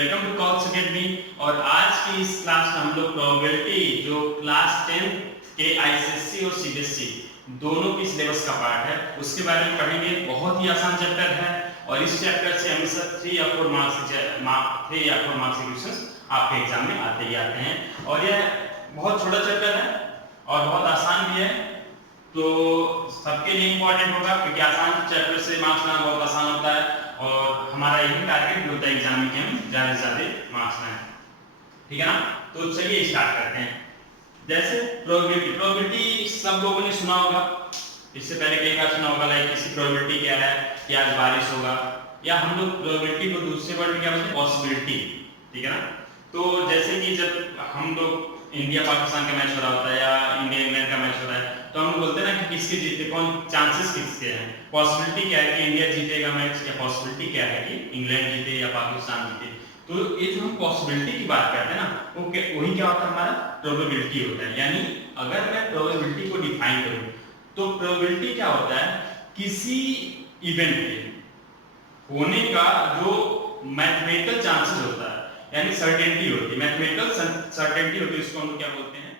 Welcome to calls academy. और आज की इस क्लास में हम लोग प्रोबेबिलिटी जो क्लास 10 के आईसीएससी और सीबीएसई दोनों की सिलेबस का पार्ट है उसके बारे में पढ़ेंगे। बहुत ही आसान चैप्टर है और इस चैप्टर से हमेशा 3 या 4 मार्क्स के क्वेश्चंस आपके एग्जाम में आते ही आते हैं। और यह बहुत छोटा चैप्टर है और बहुत आसान भी है, तो सबके लिए इम्पोर्टेंट होगा क्योंकि आसान चैप्टर से मार्क्स लाना बहुत आसान होता है और हमारा यही टारगेट भी होता है एग्जाम में कि हम ज़्यादा से ज़्यादा मार्क्स लाएं। ठीक है ना? तो चलिए स्टार्ट करते हैं। जैसे प्रोबेबिलिटी सब लोगों ने सुना होगा, इससे पहले कई बार सुना होगा, लाइक इसकी प्रोबेबिलिटी क्या है कि आज बारिश होगा, या हम लोग प्रोबेबिलिटी को दूसरे वर्ड में क्या बोलते हैं, पॉसिबिलिटी। ठीक है ना? तो जैसे कि जब हम लोग इंडिया पाकिस्तान का मैच हो रहा होता है या इंडिया इंग्लैंड का मैच हो रहा है तो हम बोलते हैं ना कि किसके जीते, कौन चांसेस किसके हैं। पॉसिबिलिटी क्या है कि इंडिया जीतेगा मैच, या पॉसिबिलिटी क्या है कि इंग्लैंड जीते या पाकिस्तान जीते। तो ये जो हम पॉसिबिलिटी की बात करते हैं ना वही क्या होता है, हमारा प्रोबेबिलिटी होता है। यानी अगर मैं प्रोबेबिलिटी को डिफाइन करूं तो प्रोबेबिलिटी क्या होता है, किसी इवेंट के होने का जो मैथमेटिकल चांसेस होता है, यानी सर्टेनिटी होती है, मैथमेटिकल सर्टेनिटी होती है, उसको हम क्या बोलते हैं।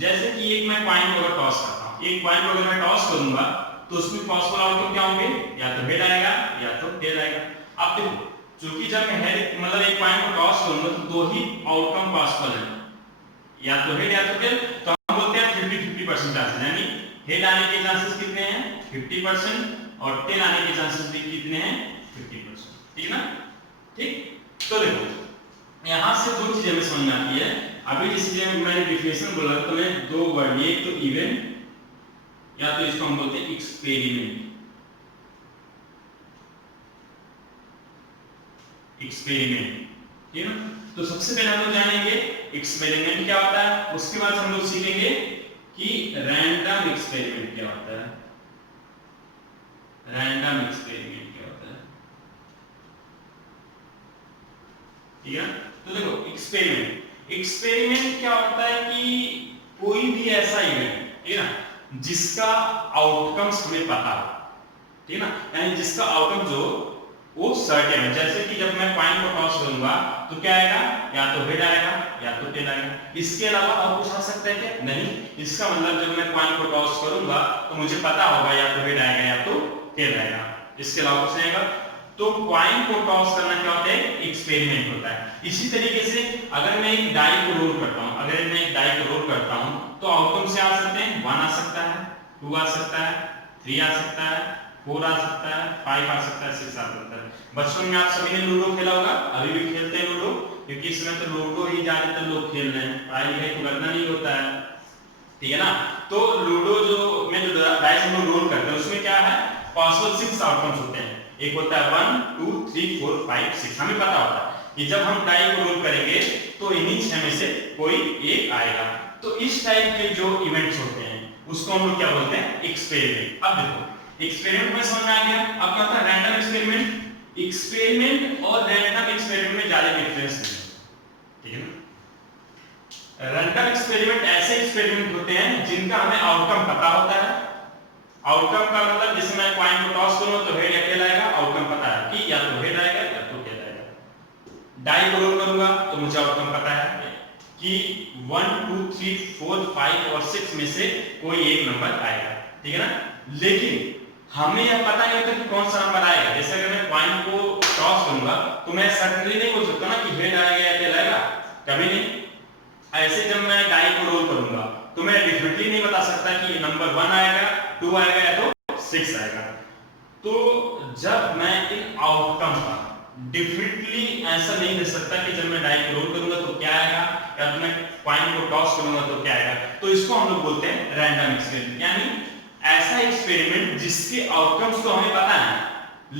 जैसे कि एक मैं कॉइन को टॉस करता हूं, एक कॉइन को अगर मैं टॉस करूंगा तो उसमें पॉसिबल आउटकम क्या होंगे, या तो हेड आएगा या तो टेल आएगा। अब देखो, क्योंकि जब मैं हेड मतलब एक कॉइन को टॉस करूंगा तो दो ही आउटकम पॉसिबल है, या तो हेड या तो टेल। तो हम बोलते हैं 50-50% चांसेस, यानी हेड आने के चांसेस कितने हैं, 50%, और टेल आने के चांसेस भी कितने हैं, 50%। ठीक है ना? ठीक, तो देखो यहां से दो चीजें हमें समझ में आती है। अभी जिसके मैंने डिफिनेशन बोला तो मैं दो वर्ड, एक तो इवेंट या तो इसको हम बोलते हैं एक्सपेरिमेंट। ठीक है ना? तो सबसे पहले हम लोग जानेंगे एक्सपेरिमेंट क्या होता है, उसके बाद हम लोग सीखेंगे कि रैंडम एक्सपेरिमेंट क्या होता है। रैंडम एक्सपेरिमेंट क्या होता है, ठीक है? तो देखो एक्सपेरिमेंट क्या होता है कि कोई भी ऐसा इवेंट, ठीक है ना, जिसका आउटकम्स हमें पता हो, ठीक है ना, यानी जिसका आउटकम जो वो सर्टेन है। जैसे कि जब मैं कॉइन को टॉस करूंगा तो क्या आएगा, या तो हेड आएगा या तो टेल आएगा। इसके अलावा और कुछ आ सकता है क्या? नहीं। इसका मतलब जब मैं कॉइन को टॉस करूंगा तो मुझे पता होगा या तो हेड आएगा या तो टेल आएगा, इसके अलावा कुछ नहीं आएगा। तो कॉइन को टॉस करना क्या होता है, एक्सपेरिमेंट होता है। इसी तरीके से अगर मैं एक डाई को रोल करता हूं, तो आउटकम से आ सकते हैं 1 आ सकता है, 2 आ सकता है, 3 आ सकता है, 4 आ सकता है, 5 आ सकता है, 6 आ सकता है। बचपन में आप सभी ने लूडो खेला होगा, अभी भी खेलते हैं लूडो, क्योंकि इस समय तो लूडो ही ज्यादातर लोग खेल रहे हैं, पढ़ाई लिखाई तो करना नहीं होता है। ठीक है ना? तो लूडो में जो डाइस हम लोग रोल करते हैं उसमें क्या है, पॉसिबल 6 आउटकम्स होते हैं। एक होता है 1 2 3 4 5 6। हमें पता होता है कि जब हम डाई को रोल करेंगे तो इन्हीं 6 में से कोई एक आएगा। तो इस टाइप के जो इवेंट्स होते हैं उसको हम लोग क्या बोलते हैं, एक्सपेरिमेंट। अब देखो एक्सपेरिमेंट में समझ में आ गया। अब क्या होता है रैंडम एक्सपेरिमेंट। एक्सपेरिमेंट और रैंडम एक्सपेरिमेंट में ज्यादा डिफरेंस नहीं है, ठीक है ना? रैंडम एक्सपेरिमेंट ऐसे एक्सपेरिमेंट होते हैं जिनका हमें आउटकम पता होता है। आउटकम का मतलब जैसे मैं कॉइन को टॉस करूं तो हेड या टेल आएगा, आउटकम पता है कि या तो हेड आएगा या तो टेल आएगा। डाई को रोल करूंगा तो मुझे आउटकम पता है कि 1 2 3 4 5 और 6 में से कोई एक नंबर आएगा, ठीक है ना? लेकिन हमें यह पता नहीं होता कि कौन सा नंबर आएगा। जैसे अगर मैं कॉइन को टॉस करूंगा तो मैं सर्टेनली नहीं बोल सकता ना कि हेड आएगा या टेल आएगा, कभी नहीं। ऐसे जब मैं डाई को रोल करूंगा तो मैं डेफिनेटली नहीं बता सकता कि नंबर 1 आएगा, 2 आएगा या तो 6 आएगा। तो जब मैं इन आउटकम का डेफिनेटली ऐसा नहीं दे सकता कि जब मैं डाई को रोल करूंगा तो क्या आएगा, या तो मैं कॉइन को टॉस करूंगा तो क्या आएगा, तो इसको हम लोग बोलते हैं रैंडम एक्सपेरिमेंट। यानी ऐसा एक्सपेरिमेंट जिसके आउटकम्स तो हमें पता है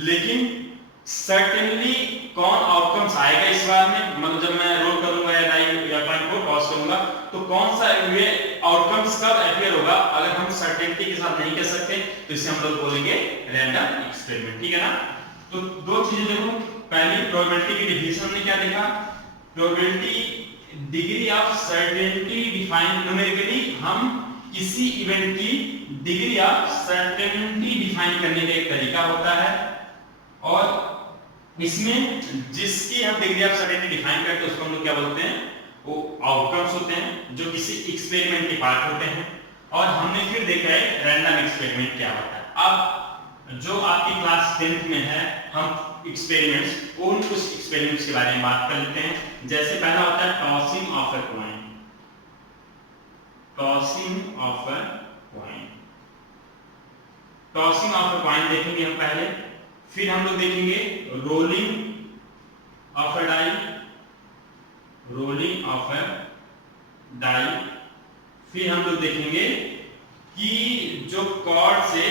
लेकिन सर्टेनली कौन आउटकम्स आएगा इस बार में, मतलब जब मैं रोल करूंगा या डाई या कॉइन को टॉस करूंगा तो कौन सा ये आउटकम्स कब अपीयर होगा, अगर हम सर्टेनिटी के साथ नहीं कह सकते तो इसे हम लोग बोलेंगे रैंडम एक्सपेरिमेंट। ठीक है ना? तो दो चीजें देखो, पहली प्रोबेबिलिटी की डिफिनेशन हमने क्या देखा, probability degree of certainty define numerically. हम किसी इवेंट की डिग्री ऑफ सर्टेनिटी डिफाइन करने का एक तरीका होता है, और इसमें जिसकी हम डिग्री ऑफ सर्टेनिटी डिफाइन करते हैं उसको हम लोग क्या बोलते हैं, वो आउटकम्स होते हैं जो किसी एक्सपेरिमेंट के पार्ट होते हैं। और हमने फिर देखा है रैंडम एक्सपेरिमेंट क्या होता है। अब जो आपकी क्लास 10th में है, हम एक्सपेरिमेंट्स उन कुछ एक्सपेरिमेंट्स के बारे में बात कर लेते हैं। जैसे पहला होता है tossing of a coin, tossing of a coin, tossing of a coin देखेंगे हम पहले। फिर हम लोग देखेंगे rolling of a die, rolling of a die. फिर हम लोग देखेंगे कि जो कॉर्ड से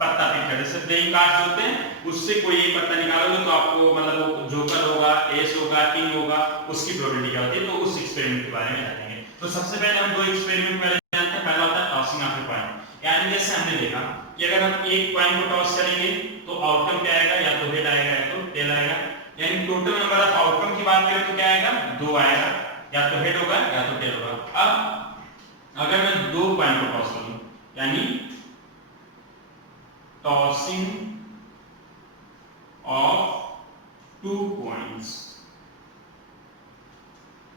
पत्ता पिक कर, जैसे प्लेइंग कार्ड्स होते हैं उससे कोई एक पत्ता निकालोगे तो आपको मतलब वो जोकर होगा, एस होगा, किंग होगा, उसकी प्रोबेबिलिटी क्या होती है, तो उस एक्सपेरिमेंट के बारे में जानेंगे। तो सबसे पहले हम दो एक्सपेरिमेंट पहले जानते हैं। पहला होता है टॉसिंग ऑफ अ कॉइन, यानी जैसे हमने देखा कि अगर हम एक कॉइन को टॉस करेंगे तो आउटकम क्या आएगा, या तो हेड आएगा या तो टेल आएगा। यानी टोटल नंबर ऑफ आउटकम की बात करें तो क्या आएगा, 2 आएगा, या तो हेड होगा या तो टेल होगा। अब अगर मैं दो कॉइन को टॉस करूं, यानी टॉसिंग ऑफ 2 कॉइन्स,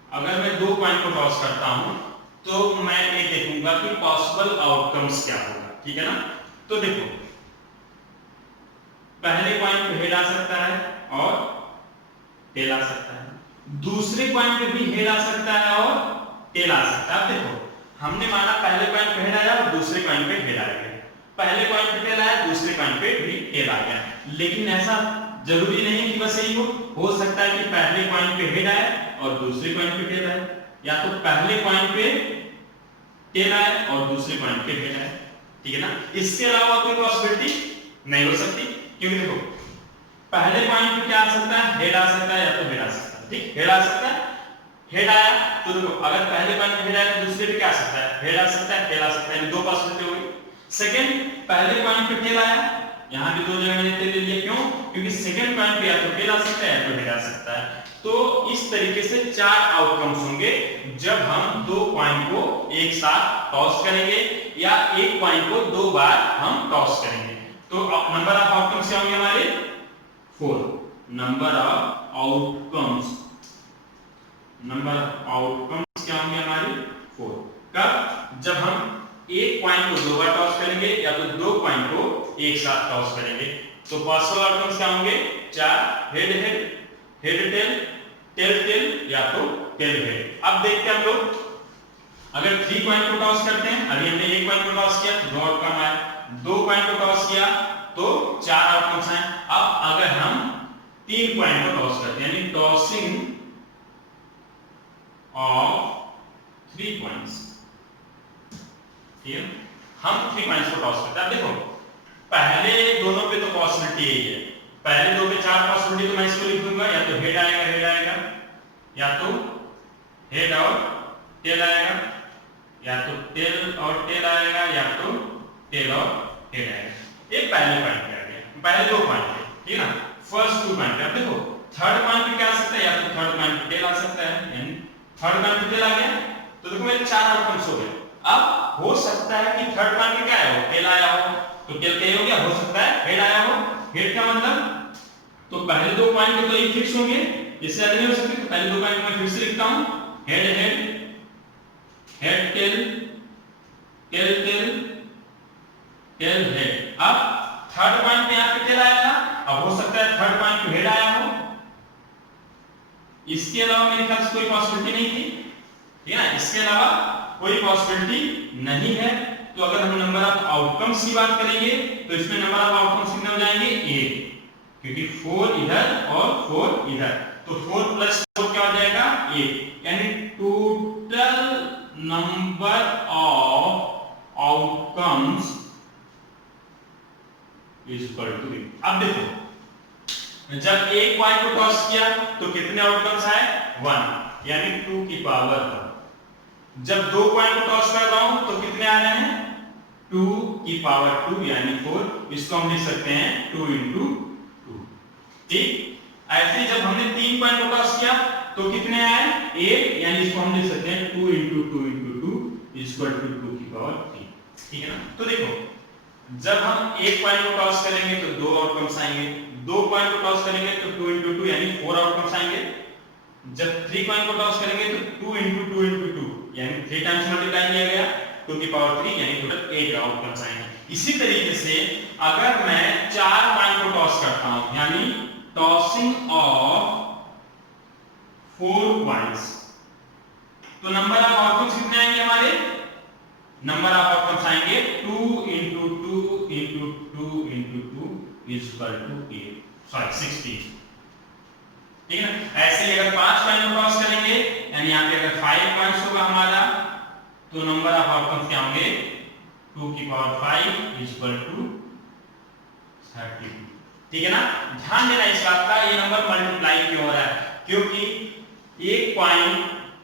अगर मैं दो कॉइन को टॉस करता हूं तो मैं ये देखूंगा कि पॉसिबल आउटकम्स क्या होगा, ठीक है ना। तो देखो पहले कॉइन पे हेड आ सकता है और टेल आ सकता है, दूसरे कॉइन पे भी हेड आ सकता है और टेल आ सकता है। अब देखो हमने माना पहले कॉइन पे हेड आया और दूसरे कॉइन पे हेड आ गया, पहले कॉइन पे टेल आया, दूसरे कॉइन पे भी टेल आ गया। लेकिन ऐसा जरूरी नहीं कि बस यही हो सकता है कि पहले कॉइन पे हेड आए और दूसरे कॉइन पे टेल आए, या तो पहले कॉइन पे टेल आए और दूसरे कॉइन पे हेड आए, ठीक है ना। इसके अलावा कोई पॉसिबिलिटी नहीं हो सकती, क्योंकि देखो पहले कॉइन पे क्या आ सकता है, हेड आ सकता है या तो हेड आ सकता है, ठीक, हेड आ सकता है, हेड आया तो देखो अगर पहले कॉइन पे हेड आया तो दूसरे पे क्या आ सकता है, हेड आ सकता है, टेल आ सकता है, यानी दो पॉसिबिलिटी हो गई। सेकंड, पहले कॉइन पे टेल आया, यहां भी दो जगह मैंने टेल ले लिया, क्यों, क्योंकि सेकंड कॉइन पे या तो टेल आ सकता है या तो हेड आ सकता है। तो इस तरीके से 4 आउटकम्स होंगे जब हम दो कॉइन को एक साथ टॉस करेंगे या एक कॉइन को 2 बार हम टॉस करेंगे। तो नंबर ऑफ आउटकम्स क्या होंगे हमारे, 4। Number of outcomes, number of outcomes क्या होंगे हमारे, 4। कब, जब हम एक कॉइन को 2 बार टॉस करेंगे या तो दो कॉइन को एक साथ टॉस करेंगे। तो पॉसिबल आउटकम्स क्या होंगे, 4, head head, head tail, tail tail या तो टेल हेड। अब देखते हैं हम लोग अगर 3 कॉइन को टॉस करते हैं, अभी हमने एक कॉइन को टॉस किया तो 2 आउटकम आए, 2 कॉइन को टॉस किया तो 4 आउटकम्स आए। अब अगर हम 3 कॉइन को टॉस करते हैं, यानी टॉसिंग ऑफ 3 कॉइन्स, ठीक है, हम 3 कॉइन्स को टॉस करते हैं। अब देखो पहले दोनों पे तो पॉसिबिलिटी यही है, पहले दो पे 4 पॉसिबिलिटी, तो मैं इसको लिख दूंगा या तो हेड आएगा या तो हेड और टेल आएगा, या तो टेल और टेल आएगा या तो टेल और हेड आएगा। ये पहले पॉइंट पे आ गया, पहले 2 पॉइंट पे, ठीक है ना, फर्स्ट 2 पॉइंट पे। अब देखो थर्ड पॉइंट पे क्या आ सकता है, या तो थर्ड पॉइंट पे टेल आ सकता है, यानी थर्ड पॉइंट पे टेल आ गया तो देखो मेरे 4 आउटकम्स हो गए। अब हो सकता है कि थर्ड पॉइंट पे क्या आया हो, टेल आया हो, तो टेल क्या हो गया, हो सकता है हेड आया हो। हेड का मतलब तो पहले 2 पॉइंट पे तो ये फिक्स होंगे, इससे ज्यादा नहीं हो सकते, तो पहले 2 पॉइंट मैं फिर से लिखता हूं, head head, head tail, tail tail, tail head. अब थर्ड पॉइंट पे यहां पे टेल आया था, अब हो सकता है थर्ड पॉइंट पे हेड आया हो। इसके अलावा मेरे ख्याल से कोई पॉसिबिलिटी नहीं थी, ठीक है ना, इसके अलावा कोई पॉसिबिलिटी नहीं है। तो अगर हम नंबर ऑफ आउटकम्स की बात करेंगे तो इसमें नंबर ऑफ आउटकम्स कितने हो जाएंगे, 8, क्योंकि 4 इधर और 4 इधर, तो 4 + 4 क्या हो जाएगा, 8, यानी total number of outcomes is equal to 8। अब देखो जब एक कॉइन को टॉस किया तो कितने आउटकम्स आए, 1, यानी 2 की पावर 1। जब 2 कॉइन को टॉस कर रहा हूं तो कितने आ रहे हैं, 2 की पावर 2 यानी 4। इसको हम लिख सकते हैं 2 × 2, ठीक। ऐसे जब हमने 3 कॉइन को टॉस किया तो कितने आए, 8, यानी इसको हम लिख सकते हैं 2 × 2 × 2 = 2 की पावर 3, ठीक है ना। तो देखो जब हम एक कॉइन को टॉस करेंगे तो 2 आउटकम्स आएंगे, 2 कॉइन को टॉस करेंगे तो 2 into 2 यानी 4 आउटकम्स आएंगे। जब 3 कॉइन को टॉस करेंगे तो 2 into 2 into 2 यानी 3 टाइम्स मल्टीप्लाई किया गया 2 की पावर 3 यानी टोटल 8 आउटकम्स आएंगे। इसी तरीके से अगर मैं 4 कॉइन को टॉस करता हूं यानी टॉसिंग ऑफ 4 कॉइन्स तो नंबर ऑफ आउटकम्स कितने आएंगे हमारे? नंबर ऑफ आउटकम्स आएंगे 2 into 2 into 2 into 2 is equal to 16। ठीक है ना? ऐसे ही अगर 5 कॉइन को टॉस करेंगे यानी यहाँ पे अगर 5 कॉइन्स होगा हमारा तो नंबर ऑफ आउटकम्स क्या होंगे? 2 की पावर 5 is equal to 32। ठीक है ना? ध्यान देना इस बात का, ये नंबर मल्टीप्लाई क्यों हो रहा है? क्योंकि एक कॉइन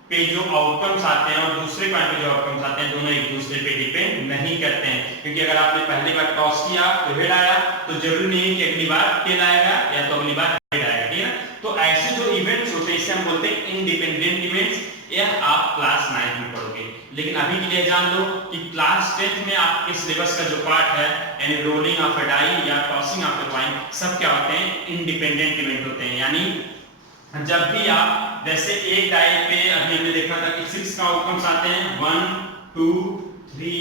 पे जो आउटकम्स आते हैं और दूसरे कॉइन पे जो आउटकम्स आते हैं दोनों एक दूसरे पे डिपेंड नहीं करते हैं। क्योंकि अगर आपने पहली बार टॉस किया तो हेड आया तो जरूरी नहीं है कि अगली बार टेल आएगा या तो अगली बार हेड आएगा। ठीक है ना? तो ऐसे जो इवेंट्स होते हैं इसे हम बोलते हैं इंडिपेंडेंट इवेंट्स। यह आप क्लास 9 में पढ़ोगे, लेकिन अभी के लिए जान लो कि क्लास 10 में आपके सिलेबस का जो पार्ट है यानी रोलिंग ऑफ अ डाई या टॉसिंग ऑफ अ कॉइन सब क्या होते हैं? इंडिपेंडेंट इवेंट होते हैं। यानी जब भी आप जैसे एक डाई पे अभी हमने देखा था कि 6 का आउटकम्स आते हैं 1 2 3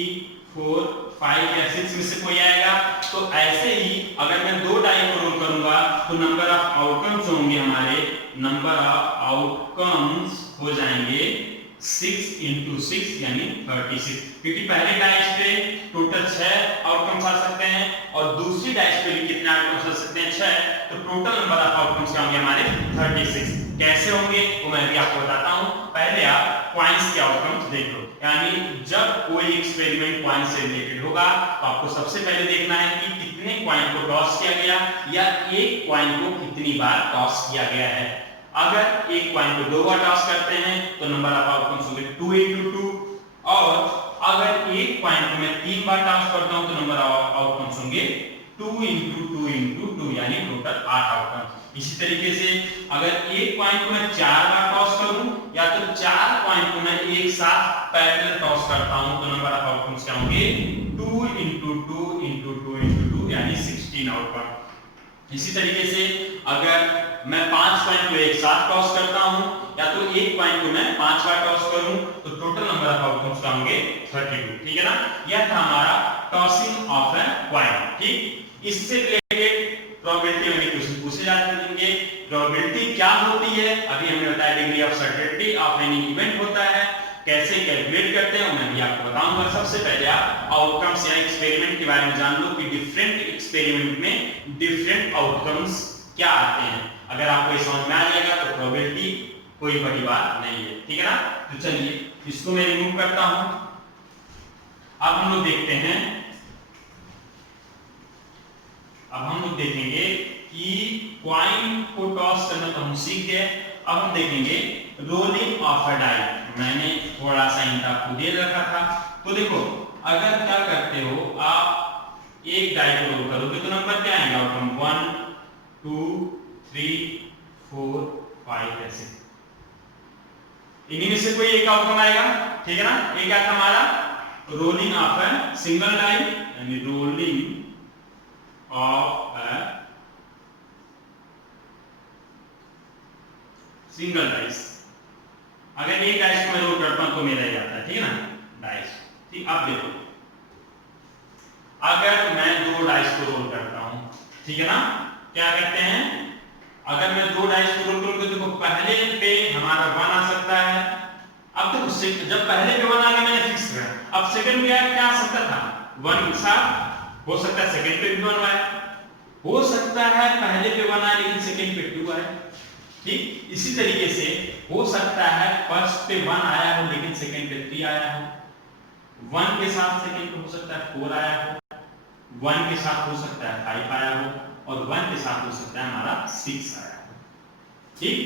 4 5 या 6 में से कोई आएगा, तो ऐसे ही अगर मैं 2 डाई को रोल करूंगा तो नंबर ऑफ आउटकम्स होंगे हमारे, नंबर ऑफ आउटकम्स हो जाएंगे 6 into 6 यानी 36। क्योंकि पहले डाइस पे टोटल 6 आउटकम्स आ सकते हैं और दूसरी डाइस पे भी कितने आउटकम्स आ सकते हैं? 6। तो टोटल नंबर ऑफ आउटकम्स क्या होंगे हमारे? 36। कैसे होंगे वो मैं भी आपको बताता हूं। पहले आप कॉइन्स के आउटकम्स देख लो, यानी जब कोई एक्सपेरिमेंट कॉइन से रिलेटेड होगा तो आपको सबसे पहले देखना है कि कितने कॉइन को टॉस किया गया या एक कॉइन को कितनी बार टॉस किया गया है। अगर एक कॉइन को 2 बार टॉस करते हैं तो नंबर ऑफ आउटकम्स होंगे 2 into 2, और अगर एक कॉइन को मैं 3 बार टॉस करता हूं तो नंबर ऑफ आउटकम्स होंगे 2 into 2 into 2 यानी टोटल 8 आउटकम्स। इसी तरीके से अगर एक कॉइन को मैं 4 बार टॉस करूं या तो 4 कॉइन को मैं एक साथ पैरेलल टॉस करता हूं तो नंबर ऑफ आउटकम्स क्या होंगे? 2 into 2 into 2 into 2 यानी 16 आउटकम। इसी तरीके से अगर मैं 5 कॉइन को एक साथ टॉस करता हूं या तो एक कॉइन को मैं 5 बार टॉस करूं तो टोटल नंबर ऑफ आउटकम्स क्या होंगे? 32। ठीक है ना? यह था हमारा टॉसिंग ऑफ अ कॉइन। ठीक, इससे रिलेटेड प्रोबेबिलिटी में क्वेश्चन पूछे जाते हैं। प्रोबेबिलिटी क्या होती है? अभी हमने बताया degree of certainty of any event होता है। कैसे कैलकुलेट करते हैं मैं भी आपको बताऊंगा। सबसे पहले आप आउटकम्स या एक्सपेरिमेंट के बारे में जान लो कि डिफरेंट एक्सपेरिमेंट में डिफरेंट आउटकम्स क्या आते हैं। अगर आपको ये समझ में आ जाएगा तो प्रोबेबिलिटी कोई बड़ी बात नहीं है। ठीक है ना? तो चलिए इसको मैं रिमूव करता हूं। अब हम लोग देखते हैं, अब हम लोग देखेंगे कि कॉइन को टॉस करना तो हम सीख गए। अब हम देखेंगे रोलिंग ऑफ अ डाई। मैंने थोड़ा सा हिंट आपको दे रखा था। तो देखो अगर क्या करते हो आप एक डाई को रोल करोगे तो नंबर क्या आएगा? आउटकम 1 2 3 4 5 ऐसे इन्हीं में से कोई एक आउटकम आएगा। ठीक है ना? एक क्या था हमारा? Rolling of a single die यानी rolling of a single dice. अगर एक डाइस को मैं रोल करता हूं तो मेरा ही आता है। ठीक है ना? डाइस। ठीक, अब देखो अगर मैं 2 डाइस को रोल करता हूं, ठीक है ना? क्या करते हैं? अगर मैं 2 डाइस को रोल करूं तो देखो पहले पे हमारा 1 आ सकता है। अब देखो जब पहले पे 1 आ गया मैंने फिक्स किया। अब सेकंड पे क्या आ सकता था? 1 के साथ हो सकता है सेकंड पे भी 1 आए, हो सकता है पहले पे 1 आए लेकिन सेकंड पे 2 आए। ठीक, इसी तरीके से हो सकता है फर्स्ट पे 1 आया हो लेकिन सेकंड पे 3 आया हो। 1 के साथ सेकंड पे हो सकता है 4 आया हो, 1 के साथ हो सकता है 5 आया हो और 1 के साथ हो सकता है हमारा 6 आया हो। ठीक,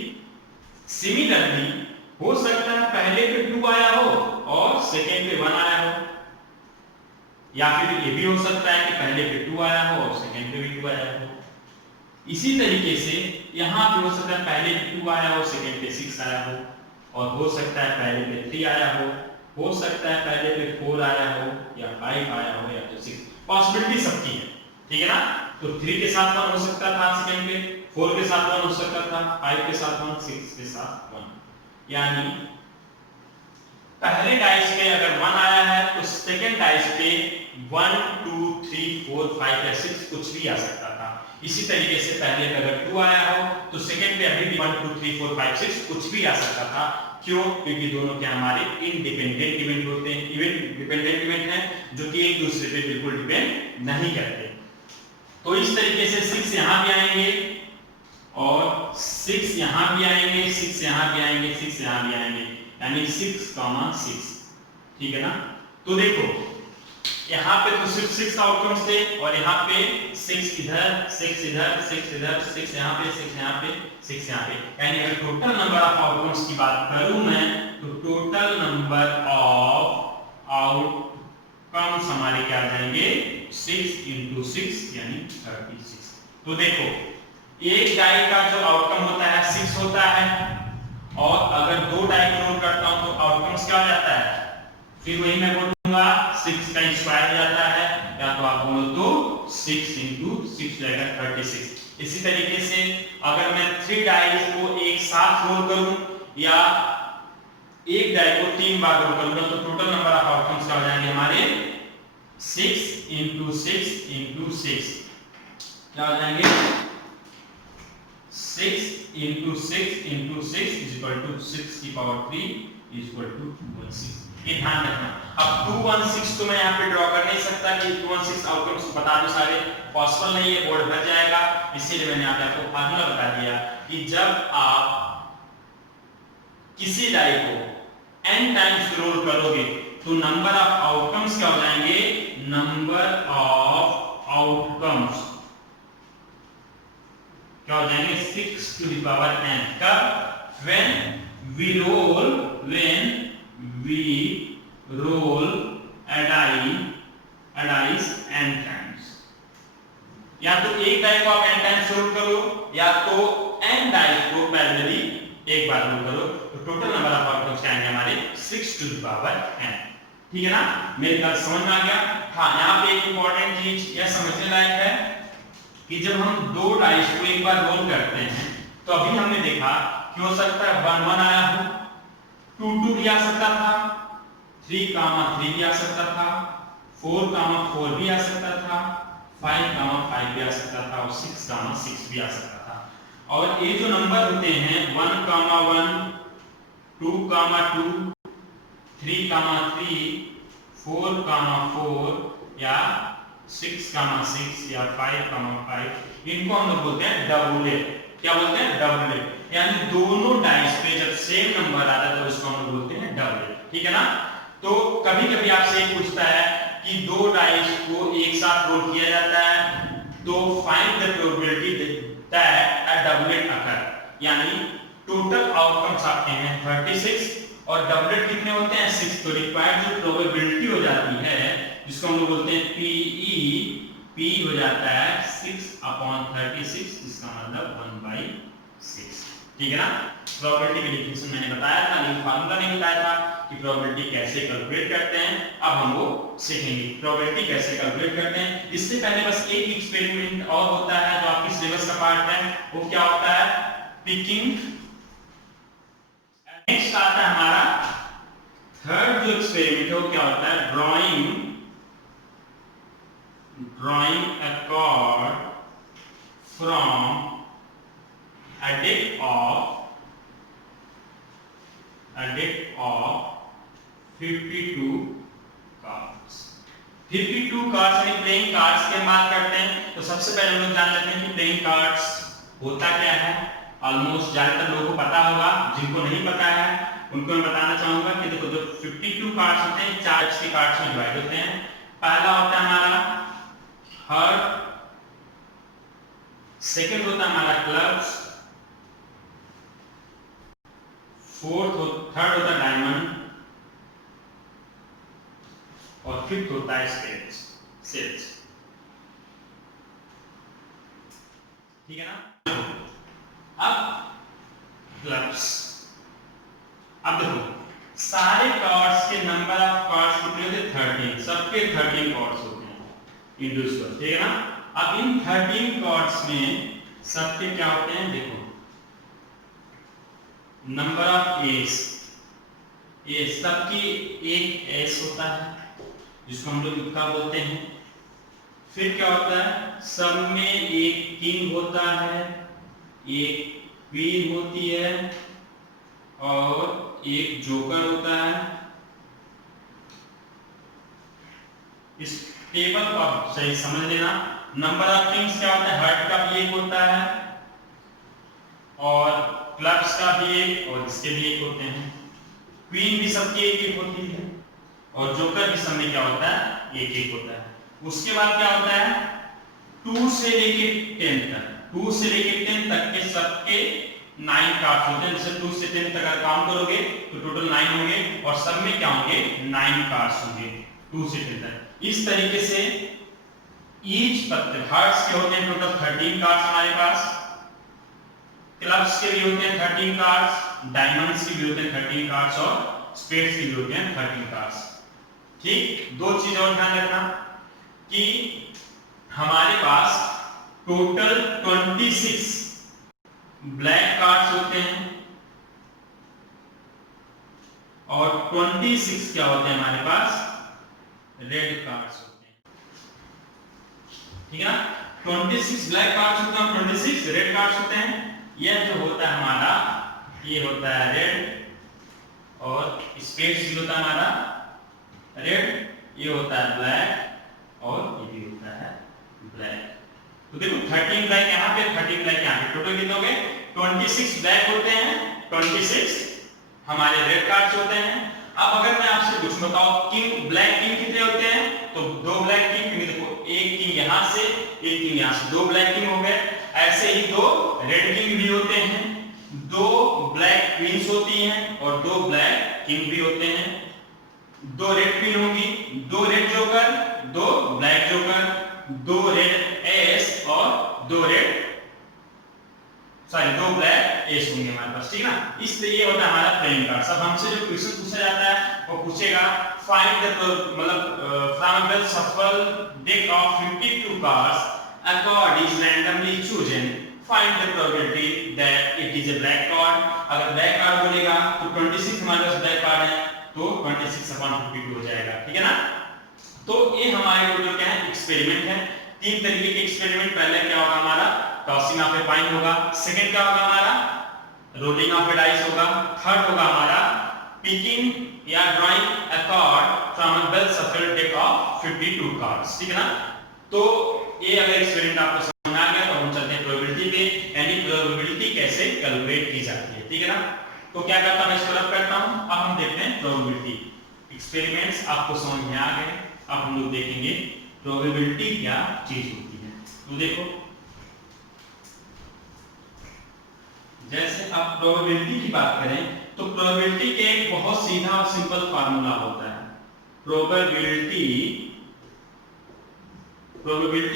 सिमिलरली हो सकता है पहले पे 2 आया हो और सेकंड पे 1 आया हो, या फिर ये भी हो सकता है कि पहले पे 2 आया हो और सेकंड पे भी 2 आया हो। इसी तरीके से यहाँ पे हो सकता है पहले पे 2 आया हो सेकंड पे 6 आया हो, और हो सकता है पहले पे 3 आया हो सकता है पहले पे 4 आया हो या 5 आया हो या तो 6। पॉसिबिलिटी सबकी है। ठीक है ना? तो 3 के साथ 1 हो सकता था सेकंड पे, 4 के साथ 1 हो सकता था, 5 के साथ 1, 6 के साथ 1। यानी पहले डाइस पे अगर 1 आया है तो सेकंड डाइस पे 1 2 3 4 5 या 6 कुछ भी आ सकता था। इसी तरीके से पहले पे अगर 2 आया हो तो सेकंड पे अभी भी 1 2 3 4 5 6 कुछ भी आ सकता था। क्यों? क्योंकि दोनों क्या हमारे इंडिपेंडेंट इवेंट होते हैं, इवेंट डिपेंडेंट इवेंट है जो कि एक दूसरे पे बिल्कुल डिपेंड नहीं करते। तो इस तरीके से 6 यहां भी आएंगे और 6 यहां भी आएंगे, 6 यहां भी आएंगे, 6 यहां भी आएंगे, यानी 6, 6। ठीक है ना? तो देखो यहाँ पे तो सिर्फ 6 आउटकम्स थे और यहाँ पे 6 इधर, 6 इधर, 6 इधर, 6 यहाँ पे, 6 यहाँ पे, 6 यहाँ पे, यानी अगर टोटल नंबर ऑफ आउटकम्स की बात करूं मैं तो टोटल नंबर ऑफ आउटकम्स हमारे क्या आ जाएंगे 6 into 6 यानी 36। तो देखो एक डाई का जो आउटकम होता है 6 होता है और अगर 2 डाई को रोल करता हूं तो आउटकम्स क्या हो जाता है, फिर वही मैं बोलूंगा 6 का स्क्वायर हो जाता है, या तो आप बोलो तो 6 into 6 जाएगा 36। इसी तरीके से अगर मैं 3 डाइस को एक साथ रोल करूं या एक डाई को 3 बार रोल करूंगा तो टोटल नंबर ऑफ आउटकम्स क्या हो जाएंगे हमारे 6 into 6 into 6 क्या हो जाएंगे 6 into 6 into 6 is equal to 6 की पावर 3 is equal to 216। ये ध्यान रखना। अब 216 तो मैं यहाँ पे ड्रॉ कर नहीं सकता कि 216 आउटकम्स बता दो सारे, पॉसिबल नहीं है, बोर्ड भर जाएगा, इसीलिए मैंने आपको फार्मूला बता दिया कि जब आप किसी डाई को n टाइम्स रोल करोगे तो नंबर ऑफ आउटकम्स क्या हो जाएंगे, नंबर ऑफ आउटकम्स क्या हो जाएंगे 6 to the power n। कब? when we roll a dice n times। या तो एक डाई को आप n टाइम्स रोल करो या तो n डाइस को पैरेलली एक बार रोल करो तो टोटल नंबर ऑफ आउटकम्स क्या आएंगे हमारे 6 to the power n। ठीक है ना? मेरी बात समझ में आ गया? हाँ, यहाँ पे एक इंपॉर्टेंट चीज यह समझने लायक है कि जब हम 2 डाइस को एक बार रोल करते हैं तो अभी हमने देखा कि हो सकता है 1 1 आया हो, 2 2 भी आ सकता था, 3 3 भी आ सकता था, 4 4 भी आ सकता था, 5 5 भी आ सकता था और 6 6 भी आ सकता था। और ये जो नंबर होते हैं 1 1 2 2 3 3 4 4 या 6 6 या 5 5 इनको हम लोग बोलते हैं डबलेट। क्या बोलते हैं? डबलेट। यानी दोनों डाइस पे जब सेम नंबर आता है तो इसको हम लोग बोलते हैं डबलेट। ठीक है ना? तो कभी कभी आपसे पूछता है कि 2 डाइस को एक साथ रोल किया जाता है तो find the probability that a doublet occur. यानी टोटल आउटकम्स आपके हैं 36 और डबलेट कितने होते हैं 6। तो रिक्वायर्ड जो प्रोबेबिलिटी हो जाती है जिसको हम लोग बोलते हैं PE, P हो जाता है 6/36, इसका मतलब 1/6। ठीक है ना? प्रोबेबिलिटी की डेफिनेशन मैंने बताया था, लेकिन फार्मूला नहीं बताया था कि प्रोबेबिलिटी कैसे कैलकुलेट करते हैं। अब हम वो सीखेंगे प्रोबेबिलिटी कैसे कैलकुलेट करते हैं। इससे पहले बस एक एक्सपेरिमेंट और होता है जो आपकी सिलेबस का पार्ट है, वो क्या होता है पिकिंग। नेक्स्ट आता है हमारा थर्ड जो एक्सपेरिमेंट है वो क्या होता है drawing a card from a deck of 52 cards। 52 cards यानी प्लेइंग कार्ड्स की बात करते हैं तो सबसे पहले हम लोग जान लेते हैं कि प्लेइंग कार्ड्स होता क्या है। ऑलमोस्ट ज्यादातर लोगों को पता होगा, जिनको नहीं पता है उनको मैं बताना चाहूंगा कि देखो जो 52 कार्ड्स होते हैं 4 टाइप्स के कार्ड्स में डिवाइड होते हैं। पहला होता है हमारा हार्ट, सेकंड होता है हमारा क्लब्स, थर्ड होता है डायमंड और फिफ्थ होता है स्पेड्स। ठीक है ना? अब क्लब्स, अब देखो सारे कार्ड्स के नंबर ऑफ कार्ड्स कितने होते हैं 13, सबके 13 कार्ड्स होते हैं इंडिविजुअल। ठीक है ना? अब इन 13 कॉर्ड्स में सबके क्या होते हैं, देखो नंबर ऑफ एस, ए सबकी एक एस होता है जिसको हम लोग इक्का बोलते हैं। फिर क्या होता है, सब में एक किंग होता है, एक क्वीन होती है और एक जोकर होता है। इस टेबल को आप सही समझ लेना। नंबर ऑफ किंग्स क्या होता है, हार्ट का भी एक होता है और क्लब्स का भी एक और इसके भी एक होते हैं। क्वीन भी सबकी एक एक होती है और जोकर भी सब में क्या होता है, एक एक होता है। उसके बाद क्या होता है, 2 से लेके 10 तक, 2 से लेके 10 तक के सबके 9 कार्ड्स होते हैं। जैसे 2 से 10 तक अगर काउंट करोगे तो टोटल 9 होंगे और सब में क्या होंगे, 9 कार्ड्स होंगे 2 से 10 तक। इस तरीके से ईच पत्ते हार्ट्स के होते हैं टोटल 13 कार्ड्स हमारे पास, क्लब्स के भी होते हैं 13 कार्ड्स, डायमंड्स के भी होते हैं 13 कार्ड्स और स्पेड्स के भी होते हैं 13 कार्ड्स। ठीक, दो चीज और ध्यान रखना कि हमारे पास टोटल 26 ब्लैक कार्ड्स होते हैं और 26 क्या होते हैं हमारे पास, रेड कार्ड्स होते हैं। ठीक है ना, 26 ब्लैक कार्ड्स होते हैं, 26 रेड कार्ड्स होते हैं। यह जो होता है हमारा, ये होता है रेड और स्पेड्स भी होता है हमारा रेड, ये होता है ब्लैक और ये भी होता है ब्लैक। तो देखो 13 ब्लैक यहाँ पे, 13 ब्लैक यहाँ पे, टोटल कितने हो गए, 26 ब्लैक होते हैं, 26 हमारे रेड कार्ड्स होते हैं। अब अगर मैं आपसे कुछ बताऊं किंग, ब्लैक किंग कितने होते हैं, तो 2 ब्लैक किंग, देखो एक किंग यहाँ से एक किंग यहाँ से, 2 ब्लैक किंग हो गए। ऐसे ही 2 रेड किंग भी होते हैं, 2 ब्लैक क्वींस होती हैं और 2 ब्लैक किंग भी होते हैं, 2 रेड क्वीन होंगी, 2 red joker, 2 black joker, 2 red S और 2 ब्लैक एस होंगे हमारे पास। ठीक है ना, इसलिए ये होता है हमारा प्लेइंग कार्ड। अब हमसे जो क्वेश्चन पूछा जाता है वो पूछेगा फाइंड द मतलब फ्रॉम द सफल deck of 52 cards a card is randomly chosen, find the probability that it is a black card। अगर ब्लैक कार्ड बोलेगा तो 26 हमारे पास ब्लैक कार्ड है तो 26/52 हो जाएगा। ठीक है ना, तो ये हमारे टोटल क्या है, एक्सपेरिमेंट है। 3 तरीके के एक्सपेरिमेंट, पहले क्या होगा हमारा, टॉसिंग ऑफ ए कॉइन होगा, सेकंड क्या होगा हमारा, रोलिंग ऑफ ए डाइस होगा, थर्ड होगा हमारा पिकिंग या drawing a card from a well shuffled deck of 52 cards. ठीक है ना, तो ये अगर एक्सपेरिमेंट आपको समझ आ गया तो हम चलते हैं प्रोबेबिलिटी पे, यानी प्रोबेबिलिटी कैसे कैलकुलेट की जाती है। ठीक है ना, तो क्या करता हूं, मैं इसको रब करता हूं। अब हम देखते हैं प्रोबेबिलिटी। एक्सपेरिमेंट्स आपको समझ में आ गए, अब हम लोग देखेंगे प्रोबेबिलिटी क्या चीज होती है। तो देखो, जैसे आप प्रोबेबिलिटी की बात करें तो प्रोबेबिलिटी के एक बहुत सीधा और सिंपल फार्मूला होता है। प्रोबेबिलिटी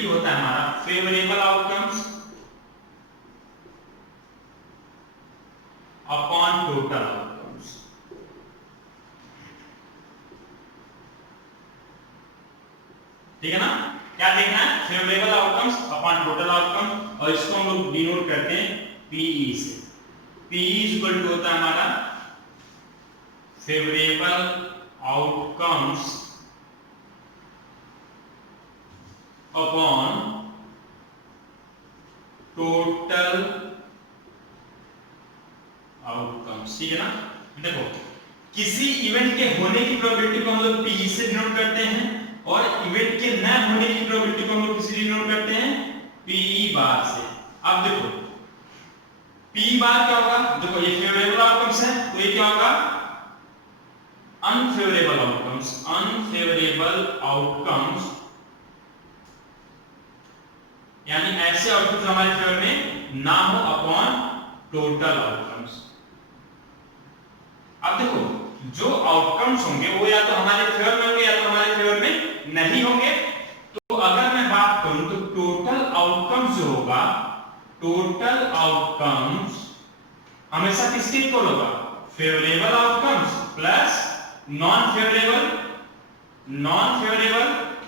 होता है हमारा favourable outcomes upon total outcomes. ठीक है ना, क्या देखना है, favourable outcomes upon total outcome, और इसको हम लोग डिनोट करते हैं पीई से। पीई इक्वल टू होता है हमारा favourable outcomes upon total outcomes. ठीक है ना, देखो किसी इवेंट के होने की प्रोबेबिलिटी को हम लोग पी से डिनोट करते हैं और इवेंट के न होने की प्रोबेबिलिटी को हम लोग किसी डिनोट करते हैं पी बार से। अब देखो पी बार क्या होगा, देखो ये फेवरेबल आउटकम्स है तो ये क्या होगा, अनफेवरेबल आउटकम्स। अनफेवरेबल आउटकम्स यानी ऐसे आउटकम्स हमारे फेवर में ना हो अपॉन टोटल आउटकम्स। अब देखो जो आउटकम्स होंगे वो या तो हमारे फेवर में होंगे या तो हमारे फेवर में नहीं होंगे। तो अगर मैं बात करूं तो टोटल आउटकम्स जो होगा, टोटल आउटकम्स हमेशा किसके इक्वल होगा, favourable outcomes plus non favourable